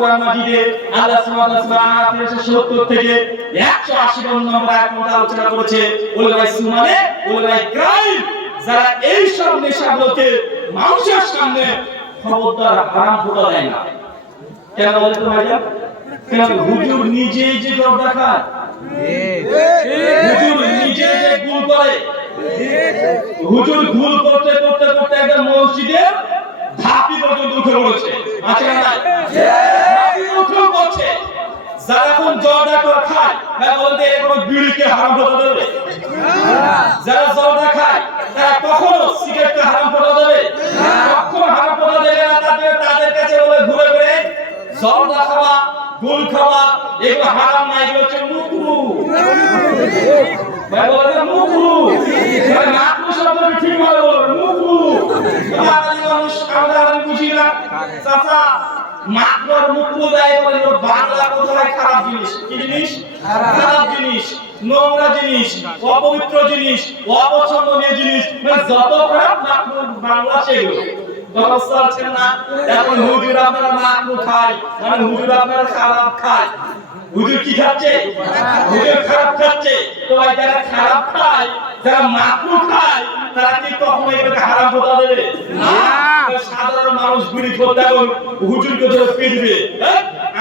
কোরআন মাজিদে আল্লাহ সুবহানাহু ওয়া তাআলা 70 থেকে 180 নম্বর আয়াত মধ্যে আলোচনা করেছে উলামায়ে সুমানে উলামায়ে ক্রাইম যারা এই সব নেশাগুলোকে মানুষের সামনে খবরদার হারাম ফোঁটা দেয় না। কেন বলতে ভাইজান? কেন হুজুর নিজে যে জর্দা খায়, হুজুর নিজে যে গুল করে, হুজুর গুল করতে করতে করতে একদম মসজিদে ধাপি পর্যন্ত উঠে পড়েছে, আছে না? ধাপি উঠে পড়ছে। যারা এখন জর্দা করে খায় তারা বলতে এরকম বিড়িকে হারাম ফোঁটা দেবে? যারা জর্দা খায় তারা কখনো সিগারেটকে হারাম ফোঁটা দেবে? কখনো হারাম ফোঁটা দেবে না। তাদের কাছে বলে ঘুরে ঘুরে জর্দা খাওয়া, গুল খাওয়া এগুলো হারাম না, এগুলো হচ্ছে মুকরু। ভাই বলে মুকরু, মাকরু শব্দ ঠিক ভাবে বলবেন, মুকরু। বাঙালি মানুষ আমরা বুঝি না চাচা, মাকরু আর মুকরু দেয় বলে বাংলা কোথায় খারাপ জিনিস? কি জিনিস? খারাপ জিনিস, নোংরা জিনিস, অপবিত্র জিনিস, অপছন্দনীয় জিনিস, মানে যত খারাপ মাকরু বাংলা সেগুলো। ব্যবস্থা আছে না? এখন হুজুর আপনারা মাকরু খায়, মানে হুজুর আপনারা খারাপ খায়। হুজুর কি খাচ্ছে? হুজুর খারাপ খাচ্ছে। তো ভাই যারা খারাপ খায়, যারা মাকরু খায়, তারা কি কখনো এটাকে হারাম ফোঁটা দেবে? না। সাধারণ মানুষ বিড়ি খেতে এখন হুজুরকে ধরে পিটবে।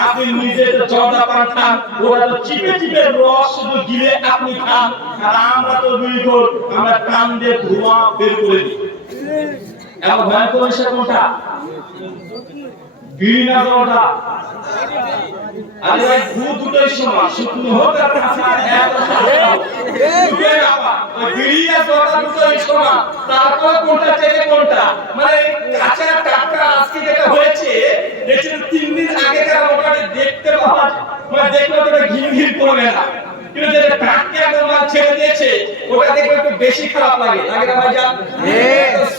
আপনি নিজে তো জর্দা পান খান, ওরা তো চিপে চিপে রস শুধু গিলে আপনি খান, আর আমরা তো বিড়ি খোর, আমরা কান দিয়ে ধোঁয়া বের করে দিই। এখন ভয়ঙ্কর বিষয় কোনটা? বিড়ি না জর্দা? আরে ভাই দুটোই সমান, শুকনো হোক আর কাঁচা দুটোই আবার, বিড়ি আর জর্দা দুটোই সমান। তারপর কোনটা থেকে কোনটা? মানে কাঁচা টাটকা আজকে যেটা হয়েছে, দেখছেন 3 দিন আগেকার ওটাকে দেখতে পাওয়া, মানে দেখলে ওটা ঘিন ঘিন করবে না, কিন্তু যেটা টাটকা একদম মাল ছেড়ে দিয়েছে ওটা দেখলে একটু বেশি খারাপ লাগে, লাগে না ভাইজান?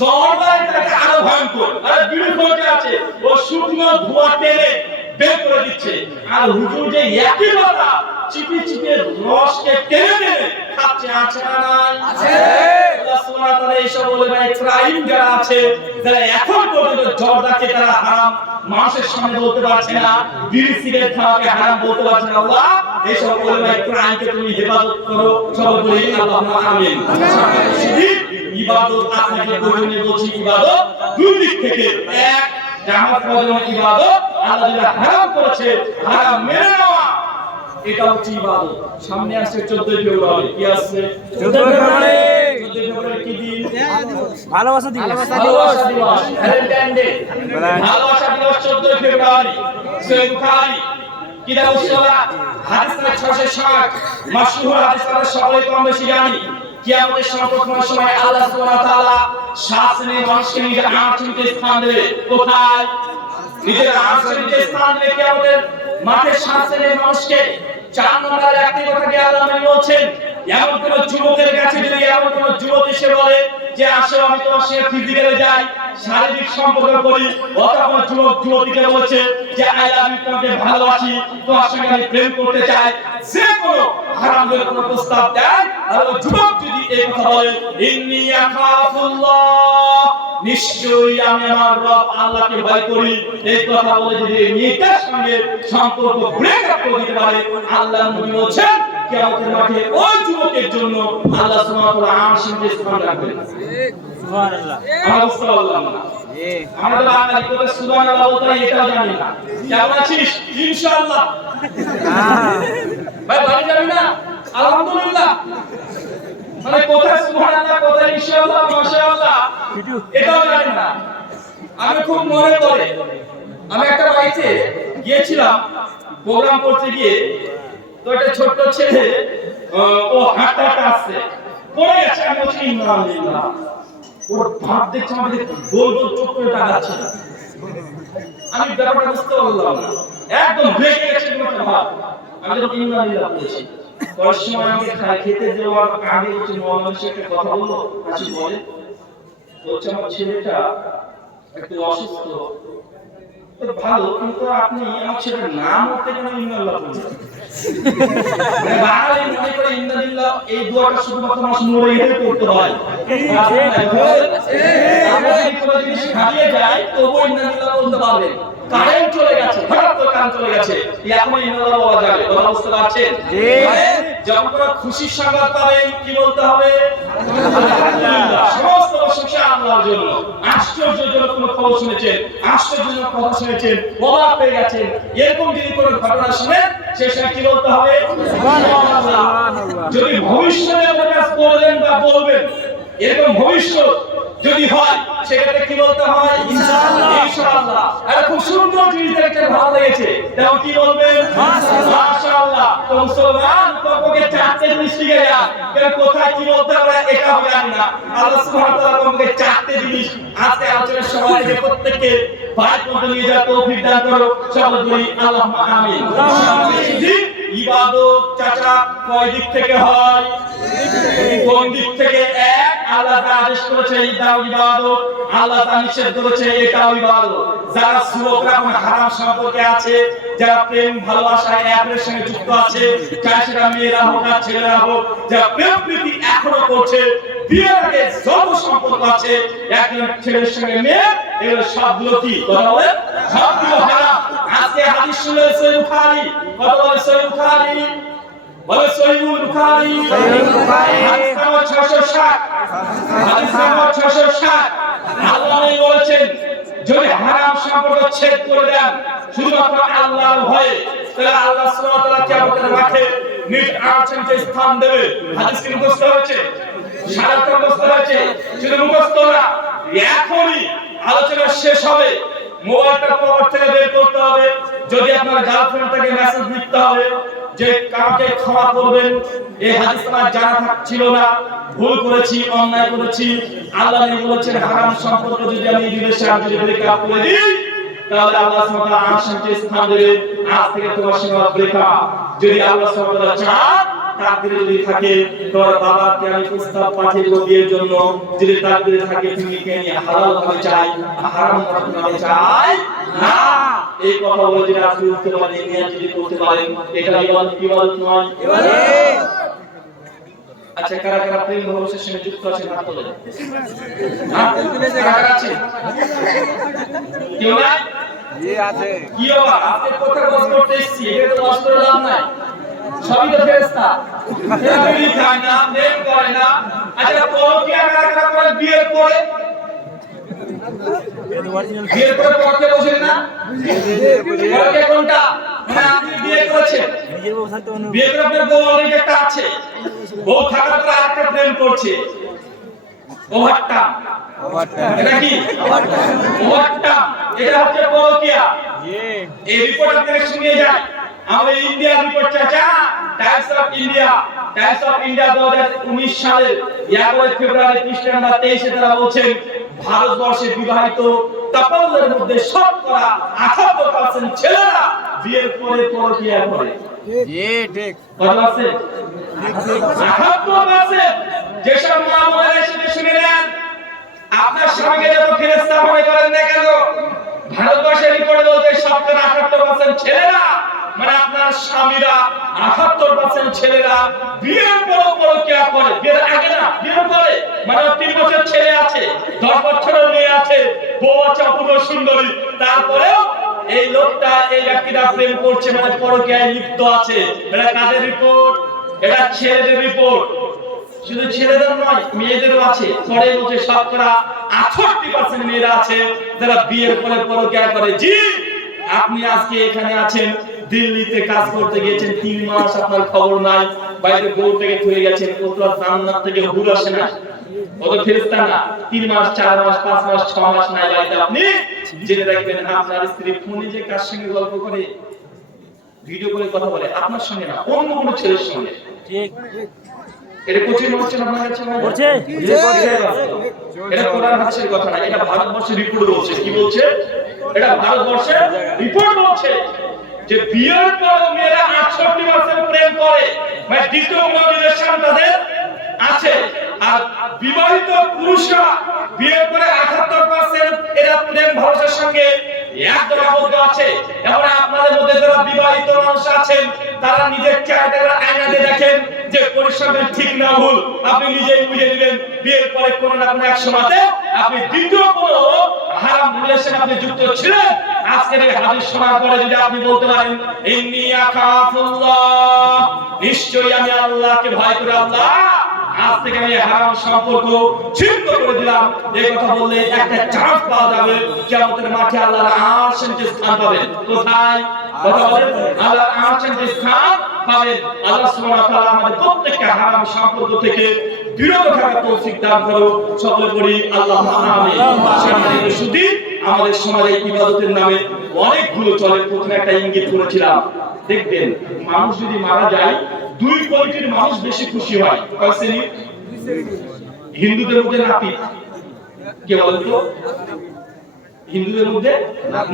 জর্দা এটাকে আরো ভয়ঙ্কর। আর বিড়ি খোঁজে আছে, ও শুকনো ধোঁয়া টেনে বের করে দিচ্ছে, আর হুজুর যে একই কথা চিপি চিপি রসকে টেনে টেনে খাচ্ছে, আছে না নাই? আছে। আল্লাহ সুবহানাহু ওয়া তাআলা এইসব বলে ভাই ক্রাইম যারা আছে, যারা এখন পর্যন্ত জর্দাকে তারা হারাম মানুষের সামনে বলতে পারছে না, বিড়ি সিগারেট খাওয়াকে হারাম বলতে পারছে না, আল্লাহ এইসব বলে ভাই ক্রাইমকে তুমি হেফাজত করো। সবাই বলি আল্লাহুম্মা আমিন। ইবাদত আপনাকে প্রয়োজনে বলছি, ইবাদত দুই দিক থেকে। এক, জামাত পড়ানো ইবাদত, আল্লাহ যেটা হারাম করেছে হারাম মেনে নেওয়া, এটা হচ্ছে ইবাদত। সামনে আসছে 14 ফেব্রুয়ারি, কি আসছে? 14 ফেব্রুয়ারি। 14 ফেব্রুয়ারি কি দিন? ভালোবাসা দিবস। ভালোবাসা দিবস, ভ্যালেন্টাইন ডে। ভালোবাসা দিবস 14 ফেব্রুয়ারি। সহিহ বুখারী কিতাব সালাত হাদিস নম্বর 660, মাশহুর হাদিস আমরা সকলেই কম বেশি জানি। কিয়ামতের সময় আল্লাহ সুবহানাহু ওয়া তাআলা 7 শ্রেণীর মানুষকে নিজের আরশের স্থান দেবে। কোথায়? নিজের আরশের স্থান দেবে কিয়ামতের মাঠে 7 শ্রেণীর মানুষকে। 4 নম্বরে একটি কথাকে আল্লাহ নবী বলছেন, এমন কোন যুবকের কাছে যদি এমন কোন যুবক এসে বলে যে আসো আমি তোমার সঙ্গে ফিজিক্যালে যাই, শারীরিক সম্পর্ক করি, অথবা যুবক যুবতীকে বলছে যে আই লাভ ইউ, তোমাকে ভালোবাসি, তোমার সঙ্গে আমি প্রেম করতে চাই, যে কোনো হারামের কোনো প্রস্তাব দেয়, আর ওই যুবক যদি এই কথা বলে ইন্নী আখাফুল্লাহ, নিশ্চয়ই আমি আমার রব আল্লাহকে ভয় করি, এই কথা বলে যদি মেয়েটার সঙ্গে সম্পর্ক ব্রেক আপ করে দিতে পারে, আল্লাহ নবী বলেন কিয়ামতের মাঠে ওই যুবকের জন্য আল্লাহ সুবহানাহু ওয়া তাআলা আরশের স্থান রাখবেন। সুবহানাল্লাহ। আমরা বুঝতে পারলাম না, আমরা বাঙালি কোথায় সুবহানাল্লাহ বলতে এটাও জানি না। কেমন আছিস? ইনশাআল্লাহ। ভাই বাড়ি যাবি না? আলহামদুলিল্লাহ। মানে কোথায় সুবহানাল্লাহ, কোথায় ইনশাআল্লাহ, মাশাআল্লাহ, এটাও জানি না। আমি খুব মনে পড়ে, আমি একটা বাড়িতে গিয়েছিলাম প্রোগ্রাম করতে গিয়ে, তো একটা ছোট্ট ছেলে ও হাঁটতে হাঁটতে আসছে, পড়ে গেছে। আমি বলছি ইন্নালিল্লাহ, ওর ভাব দেখছে আমাদের গোল গোল চোখ করে তাকাচ্ছে। আমি ব্যাপারটা বুঝতে পারলাম না, একদম ভেঙে গেছে একটা ভাব। আমি যখন ইন্নালিল্লাহ বলেছি, পরের সময় আমাকে খেতে দেওয়ার আগে হচ্ছে মহামানুষ একটা কথা বললো, আচ্ছা বলে বলছে আমার ছেলেটা একটু অসুস্থ, ভালো, কিন্তু আপনি আমার ছেলের নাম হতে কেন ইন্নালিল্লাহ বলছেন? বাঙালি মনে করে ইন্নালিল্লাহ এই দোয়াটা শুধুমাত্র মানুষ মরে গেলে করতে হয়। আমরা যদি কোনো জিনিস হারিয়ে যায় তবুও ইন্নালিল্লাহ বলতে পারবেন, কারেন্ট চলে গেছে, হঠাৎ করে কারেন্ট চলে গেছে, এখন ইন্নাল্লাহ বলা যাবে, কথা বুঝতে পারছেন? যখন কোনো খুশির সংবাদ পাবেন কি বলতে হবে? আলহামদুলিল্লাহ। সমস্ত প্রশংসা আল্লাহর জন্য। আশ্চর্যজনক কোনো খবর শুনেছেন, আশ্চর্যজনক কথা শুনেছেন, অবাক হয়ে গেছেন, এরকম যদি কোনো ঘটনা শুনেন সে সময় কি বলতে হবে? সুবহানাল্লাহ। যদি ভবিষ্যতে প্রকাশ করবেন বা বলবেন, এরকম ভবিষ্যৎ যদি হয় সেক্ষেত্রে কি বলতে হয়? ইনশাআল্লাহ। ইনশাআল্লাহ। আর খুব সুন্দর জিনিস দেখতে ভালো লেগেছে, তাও কি বলবেন? মাশাআল্লাহ। তো মুসলমান তোমাকে চারটে জিনিস শিখে যা, কারণ কোথায় কি বলতে হবে এটা আমি জানি না। আল্লাহ সুবহানাহু ওয়া তাআলা তোমাকে চারটে জিনিস আজকে আলোচনার সময় থেকে প্রত্যেককে বাইক মধ্যে নিয়ে যাওয়ার তৌফিক দান করো। সকলে বলি আল্লাহুম্মা আমিন। ইবাদত চাচা কয় দিক থেকে হয়? কোন দিক থেকে? এক, আল্লাহ তা আদেশ করেছে এটাও ইবাদত, আল্লাহ তা নিষেধ করেছে এটাও ইবাদত। যারা যুবকরা কোন হারাম সম্পর্কে আছে, যারা প্রেম ভালোবাসায় একের সঙ্গে যুক্ত আছে, চাই সেটা মেয়েরা হোক আর ছেলেরা হোক, যারা প্রেম প্রীতি এখনো করছে, বিয়ের আগে যত সম্পর্ক আছে একজন ছেলের সঙ্গে মেয়ে, এগুলো সবগুলো কি? কথা বলেন, সবগুলো হারাম। আজকে হাদিস শুনলে সহিহ বুখারী, কথা বলে সহিহ বুখারী, বলে সহিহ বুখারী, হাদিস নম্বর 660, হাদিস নম্বর 660। আল্লাহ বলেছেন যদি হারাম সম্পর্ক ছেদ করে দেন শুধুমাত্র আল্লাহর ভয়ে, তাহলে আল্লাহ সুবহানাহু ওয়া তাআলা কিয়ামতের মাঠে নিজ আরশের স্থান দেবে। হাদিস কি মুখস্থ হয়েছে? সারাটা মুখস্থ হয়েছে? শুধু মুখস্থ না, এখনই আলোচনা শেষ হবে মোবাইলটা পকেট থেকে বের করতে হবে, যদি আপনার গার্লফ্রেন্ডটাকে মেসেজ লিখতে হবে যে কাকে ক্ষমা করবেন, এই হাদিস আমার জানা ছিল না, ভুল করেছি, অন্যায় করেছি, আল্লাহ বলেছেন হারাম সম্পর্ক যদি আমি বিদেশে আপনি ব্রেকআপ করে দিই তাহলে আল্লাহ সুবহানাহু ওয়া তাআলা আরশের স্থান দেবে, আজ থেকে তোমার সঙ্গে ব্রেকআপ। যদি আল্লাহ সুবহানাহু ওয়া তাআলা চান, তাকদীরে যদি থাকে তোর বাবাকে আমি প্রস্তাব পাঠিয়ে দেব বিয়ের জন্য, যদি তাকদীরে থাকে তুমি কে নিয়ে হালাল ভাবে চাই, হারাম ভাবে চাই না, এই কথা বলে যদি আপনি উঠতে পারেন, নিয়ে যদি করতে পারেন, এটা ইবাদত কি ইবাদত নয়? ইবাদত। আচ্ছা, কারা কারা প্রেম ভালোবাসার সঙ্গে যুক্ত আছে হাত তোলেন। কারা কারা আছে? কেউ নাই? জি আছে। কি বাবা আজকে কথা বস করতে এসেছি, এটা তো বস করে লাভ নাই, সবই তো ফেরেশতা। এমনি খায় না, প্রেম করে না। আচ্ছা পরকীয়া কারা কারা করে বিয়ের পরে? বিয়ের পরে পরকে বসেন না? পরকে কোনটা? মানে আপনি বিয়ে করেছেন, বিয়ে করে আপনার বউ অলরেডি একটা আছে, বউ থাকার পর আরেকটা প্রেম করছে, ওভারটা এটা কি? ওভারটা এটা হচ্ছে পরকীয়া। এই রিপোর্ট আপনাদের শুনিয়ে যায়, আমাদের ইন্ডিয়া রিপোর্ট চাচা, Times of India, Times of India 2019 সালের 11 ফেব্রুয়ারি পৃষ্ঠা নাম্বার 23 এ তারা বলছেন ভারতবর্ষে বিবাহিত কাপলদের মধ্যে শতকরা 78% ছেলেরা বিয়ের পরে পরকীয়া করে। জি ঠিক কত আছে? 78%। যেসব মা বোনেরা এসে শুনে নেন, আপনার সঙ্গে যত ফেরেশতা মনে করেন না কেন, ভারতবর্ষের রিপোর্টে বলছে শতকরা 78% ছেলেরা, মানে আপনার স্বামীরা 78% ছেলেরা বিয়ের পর পরকীয়া করে। বিয়ের আগে না, বিয়ের পরে, মানে 3 বছর ছেলে আছে, 10 বছরের মেয়ে আছে, বউ আছে অপূর্ব সুন্দরী, তারপরেও এই লোকটা, এই ব্যক্তিটা প্রেম করছে, মানে পরকীয়ায় লিপ্ত আছে। এটা কাদের রিপোর্ট? এটা ছেলেদের রিপোর্ট। শুধু ছেলেদের নয়, মেয়েদেরও আছে। পরে বলছে শতকরা 68% মেয়েরা আছে যারা বিয়ের পরে পরকীয়া করে। জি, আপনি আজকে এখানে আছেন, দিল্লিতে কাজ করতে গিয়েছেন, 3 মাস আপনার খবর নাই, বাইরে বউ থেকে ধুয়ে গেছেন, ও তো জান্নাত থেকে হুর আসে না, ও তো ফেরেশতা না। 3 মাস 4 মাস 5 মাস 6 মাস নাই বাইরে, আপনি জেনে রাখবেন আপনার স্ত্রী ফোনে যে কার সঙ্গে গল্প করে, ভিডিও করে কথা বলে, আপনার সঙ্গে না, অন্য কোনো ছেলের সঙ্গে। ঠিক এটা কোচিং হচ্ছে না, আপনার কাছে হচ্ছে, এটা কোরআন হাদিসের কথা না, এটা ভারতবর্ষের রিপোর্ট বলছে। কি বলছে? এটা ভারতবর্ষের রিপোর্ট বলছে যে বিয়ের পর মেয়েরা 68% প্রেম করে, মানে দ্বিতীয় কোনো রিলেশন তাদের আছে। আর বিবাহিত পুরুষরা বিয়ের পরে 78% এরা প্রেম ভালোবাসার সঙ্গে একদম আবদ্ধ আছে। এখন আপনাদের মধ্যে যারা বিবাহিত মানুষ আছেন, তারা নিজের চেহারাটা আয়না দিয়ে দেখেন যে পরিশ্রমের ঠিক না ভুল, আপনি নিজেই বুঝে নেবেন। বিয়ের পরে কোনো না কোনো এক সময়তে আপনি দ্বিতীয় কোনো হারাম রিলেশন আপনি যুক্ত ছিলেন, আজকের এই হাদিস শোনার পরে যদি আপনি বলতে পারেন ইন্নী আখাফুল্লাহ, নিশ্চয়ই আমি আল্লাহকে ভয় করি, আল্লাহ আজ থেকে আমি হারাম সম্পর্ক ছিন্ন করে দিলাম, এই কথা বললে একটা চান্স পাওয়া যাবে কিয়ামতের মাঠে আল্লাহর আরশের নিচে স্থান পাবেন। কোথায়? কথা বলেন, আল্লাহর আরশের নিচে স্থান পাবেন। আল্লাহ সুবহানাহু ওয়া তাআলা আমাদের প্রত্যেককে হারাম সম্পর্ক থেকে বিরত থাকার তৌফিক দান করো। সকলে পড়ি আল্লাহুম্মা আমিন। সম্মানিত সুধী, আমাদের সমাজে ইবাদতের নামে অনেকগুলো চলে। প্রথমে একটা ইঙ্গিত করেছিলাম, দেখবেন মানুষ যদি মারা যায় দুই কোয়ালিটির মানুষ বেশি খুশি হয়। কয় শ্রেণী? হিন্দুদের মধ্যে নাপিত, কে বলেন তো? হিন্দুদের মধ্যে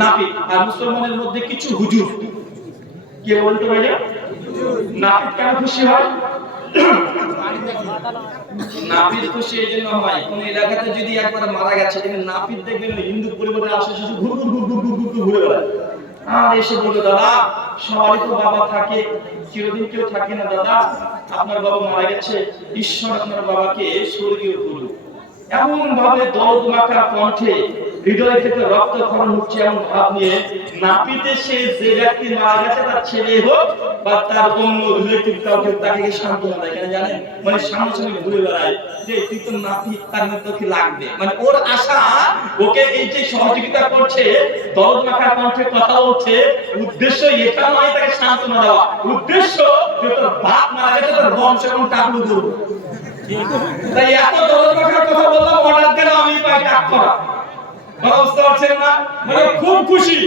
নাপিত, আর মুসলমানের মধ্যে কিছু হুজুর, কে বলেন তো ভাইয়া? নাপিত কেন খুশি হয়? নাপিত খুশি এই জন্য হয়, কোন এলাকাতে যদি একবার মারা গেছে, নাপিত দেখবেন হিন্দু পরিবারের আশেপাশে ঘুর ঘুর ঘুর ঘুর ঘুর ঘুর ঘুরে বেড়ায়। আর এসে বলল, দাদা সবারই তো বাবা থাকে, চিরদিন কেউ থাকে না দাদা, আপনার বাবা মারা গেছে, ঈশ্বর আপনার বাবাকে স্বর্গীয় করুন। এমন ভাবে দর্দ মাখা কণ্ঠে হৃদয় থেকে রক্তক্ষরণ হচ্ছে, এমন ভাব নিয়ে নাপিতে সে যে ব্যক্তি মারা গেছে তার ছেলে হোক বা তার অন্য রিলেটিভ কাউকে তাকে সান্ত্বনা দেয়। কেন জানেন? মানে সামনে সামনে ঘুরে বেড়ায় যে তুই তো নাপিত, তার মধ্যে কি লাগবে, মানে ওর আশা ওকে এই যে সহযোগিতা করছে, দর্দ মাখা কণ্ঠে কথা বলছে, উদ্দেশ্য এটা নয় তাকে সান্ত্বনা দেওয়া, উদ্দেশ্য যে তোর বাপ মারা গেছে, তোর বংশ এবং টাকলু করবো। তাই এত দরদ মাখার কথা বললাম, অর্ডার দিলে আমি পাই টাক করা। বুঝতে পারছেন না? মানে খুব খুশি,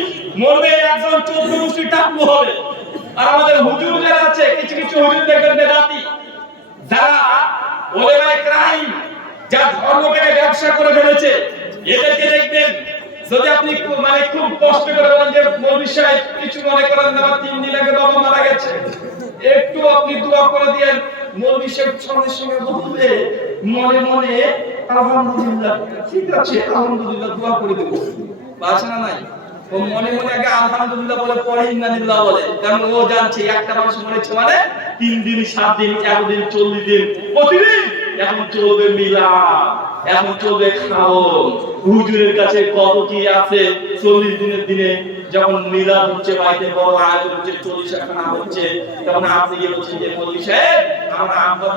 মরবে একজন 14 মুষ্টি টাকলু হবে। আর আমাদের হুজুর যারা আছে, কিছু কিছু হুজুর দেখবেন বেদাতি, যারা ওলেমায়ে কেরাম, যারা ধর্মকে ব্যবসা করে ফেলেছে, এদেরকে দেখবেন যদি আপনি মানে খুব কষ্ট করে বলেন যে মৌলভী সাহেব কিছু মনে করেন না, 3 দিন আগে বাবা মারা গেছে, একটু আপনি দোয়া করে দিয়েন, মৌলভী সাহেব সঙ্গে সঙ্গে বলবে মনে মনে আলহামদুলিল্লাহ, ঠিক আছে আলহামদুলিল্লাহ দোয়া করে দেব। বাসা না নাই, ও মনে মনে আগে আলহামদুলিল্লাহ বলে পরে ইন্নালিল্লাহ বলে, কারণ ও জানছে একটা মানুষ মরেছে মানে 3 দিন 7 দিন 11 দিন 40 দিন প্রতিদিন এখন চলবে মিলাদ, এখন চলবে খাওন। হুজুরের কাছে কত কি আছে, 40 দিনের দিনে যখন মিলাদ হচ্ছে, বাড়িতে বড় আয়োজন হচ্ছে, 40 খানা হচ্ছে, তখন আপনি গিয়ে বলছেন যে মৌলভী সাহেব আমার আব্বা